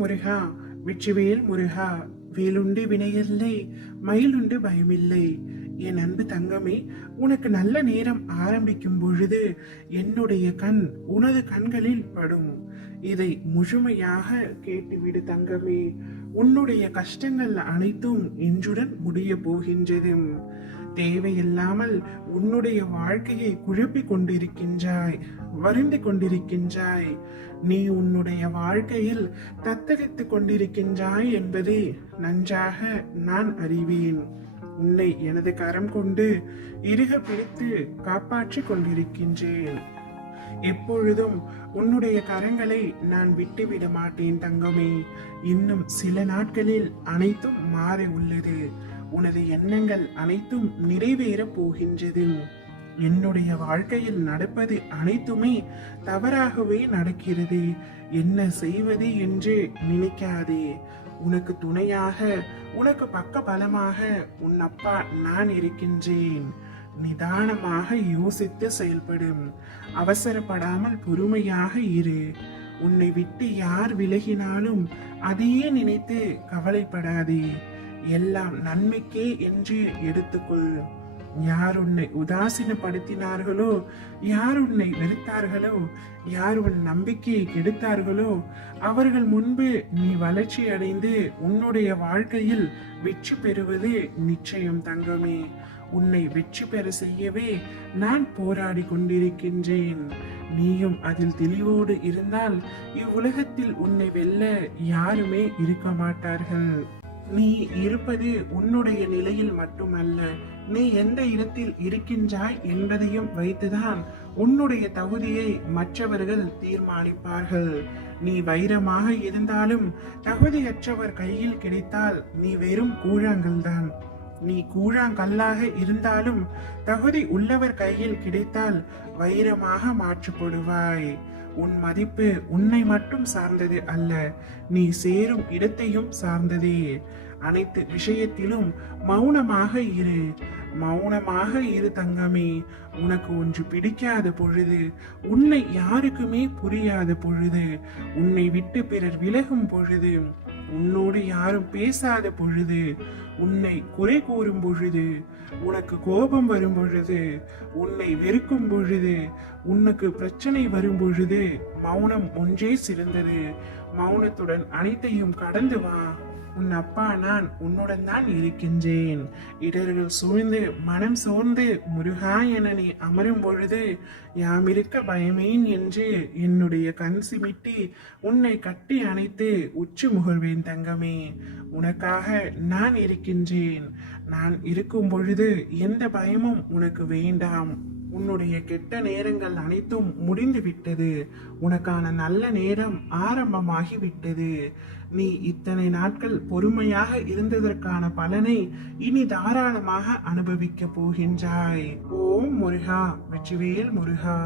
முருகா, வெற்றிவேல் முருகா. வேலுண்டு வினையில்லை, மயிலுண்டு பயமில்லை. என் அன்பு தங்கமே, உனக்கு நல்ல நேரம் ஆரம்பிக்கும் பொழுது என்னுடைய கண் உனது கண்களில் படும். இதை முழுமையாக கேட்டுவிடு தங்கமே. உன்னுடைய கஷ்டங்கள் அனைத்தும் இன்றுடன் முடிய போகின்றது. தேவையில்லாமல் உன்னுடைய வாழ்க்கையை குழப்பிக் கொண்டிருக்கின்றாய், வருந்தி கொண்டிருக்கின்றாய். நீ உன்னுடைய வாழ்க்கையில் தத்தளித்துக் கொண்டிருக்கின்றாய் என்பதை நன்றாக நான் அறிவேன். உன்னை எனது கரம் கொண்டு இறுக பிடித்து காப்பாற்றிக் கொண்டிருக்கின்றேன். எப்பொழுதும் உன்னுடைய கரங்களை நான் விட்டுவிட மாட்டேன் தங்கமே. இன்னும் சில நாட்களில் அனைத்தும் மாற உள்ளது. உனது எண்ணங்கள் அனைத்தும் நிறைவேற போகின்றது. என்னுடைய வாழ்க்கையில் நடப்பது அனைத்துமே தவறாகவே நடக்கிறது. என்ன செய்வது என்று நினைக்காதே. உனக்கு துணையாக, உனக்கு பக்க பலமாக உன் அப்பா நான் இருக்கின்றேன். நிதானமாக யோசித்து செயல்படும். அவசரப்படாமல் பொறுமையாக இரு. உன்னை விட்டு யார் விலகினாலும் அதையே நினைத்து கவலைப்படாதே. எல்லாம் நன்மைக்கே என்று எடுத்துக்கொள். யார் உன்னை உதாசீனப்படுத்தினார்களோ, யார் உன்னை வெறுத்தார்களோ, யார் உன் நம்பிக்கையை கெடுத்தார்களோ, அவர்கள் முன்பு நீ வளர்ச்சி அடைந்து உன்னுடைய வாழ்க்கையில் வெற்றி பெறுவது நிச்சயம் தங்கமே. உன்னை வெற்றி பெற செய்யவே நான் போராடி கொண்டிருக்கின்றேன். நீயும் அதில் தெளிவோடு இருந்தால் இவ்வுலகத்தில் உன்னை வெல்ல யாருமே இருக்க மாட்டார்கள். நீ இருப்பது உன்னுடைய நிலையில் மட்டுமல்ல, நீ எந்த இடத்தில் இருக்கின்றாய் என்பதையும் வைத்துதான் உன்னுடைய தகுதியை மற்றவர்கள் தீர்மானிப்பார்கள். நீ வைரமாக இருந்தாலும் தகுதியற்றவர் கையில் கிடைத்தால் நீ வெறும் கூழாங்கல் தான். நீ கூழாங்கல்லாக இருந்தாலும் தகுதி உள்ளவர் கையில் கிடைத்தால் வைரமாக மாற்றப்படுவாய். உன் மதிப்பு உன்னை மட்டும் சார்ந்தது அல்ல, நீ சேரும் இடத்தையும் சார்ந்ததே. அனைத்து விஷயத்திலும் மௌனமாக இரு. மௌனமாக இரு தங்கமே. உனக்கு ஒன்று பிடிக்காத பொழுது, உன்னை யாருக்குமே புரியாத பொழுது, உன்னை விட்டு பிறர் விலகும் பொழுது, உன்னோடு யாரும் பேசாத பொழுது, உன்னை குறை கூறும் பொழுது, உனக்கு கோபம் வரும் பொழுது, உன்னை வெறுக்கும் பொழுது, உனக்கு பிரச்சனை வரும் பொழுது மௌனம் ஒன்றே சிறந்தது. மௌனத்துடன் அனைத்தையும் கடந்து வா. உன் அப்பா நான் உன்னுடன் தான் இருக்கின்றேன். இடர்கள் சூழ்ந்து மனம் சோர்ந்து முருகா என நீ அமரும் பொழுது யாம் இருக்க பயமேன் என்று என்னுடைய கண் சிமிட்டி உன்னை கட்டி அணைத்து உச்சி முகழ்வேன் தங்கமே. உனக்காக நான் இருக்கின்றேன். நான் இருக்கும் பொழுது எந்த பயமும் உனக்கு வேண்டாம். உன்னுடைய கெட்ட நேரங்கள் அனைத்தும் முடிந்து விட்டது. உனக்கான நல்ல நேரம் ஆரம்பமாகி விட்டது. நீ இத்தனை நாட்கள் பொறுமையாக இருந்ததற்கான பலனை இனி தாராளமாக அனுபவிக்க போகின்றாய். ஓம் முருகா, வெற்றிவேல் முருகா.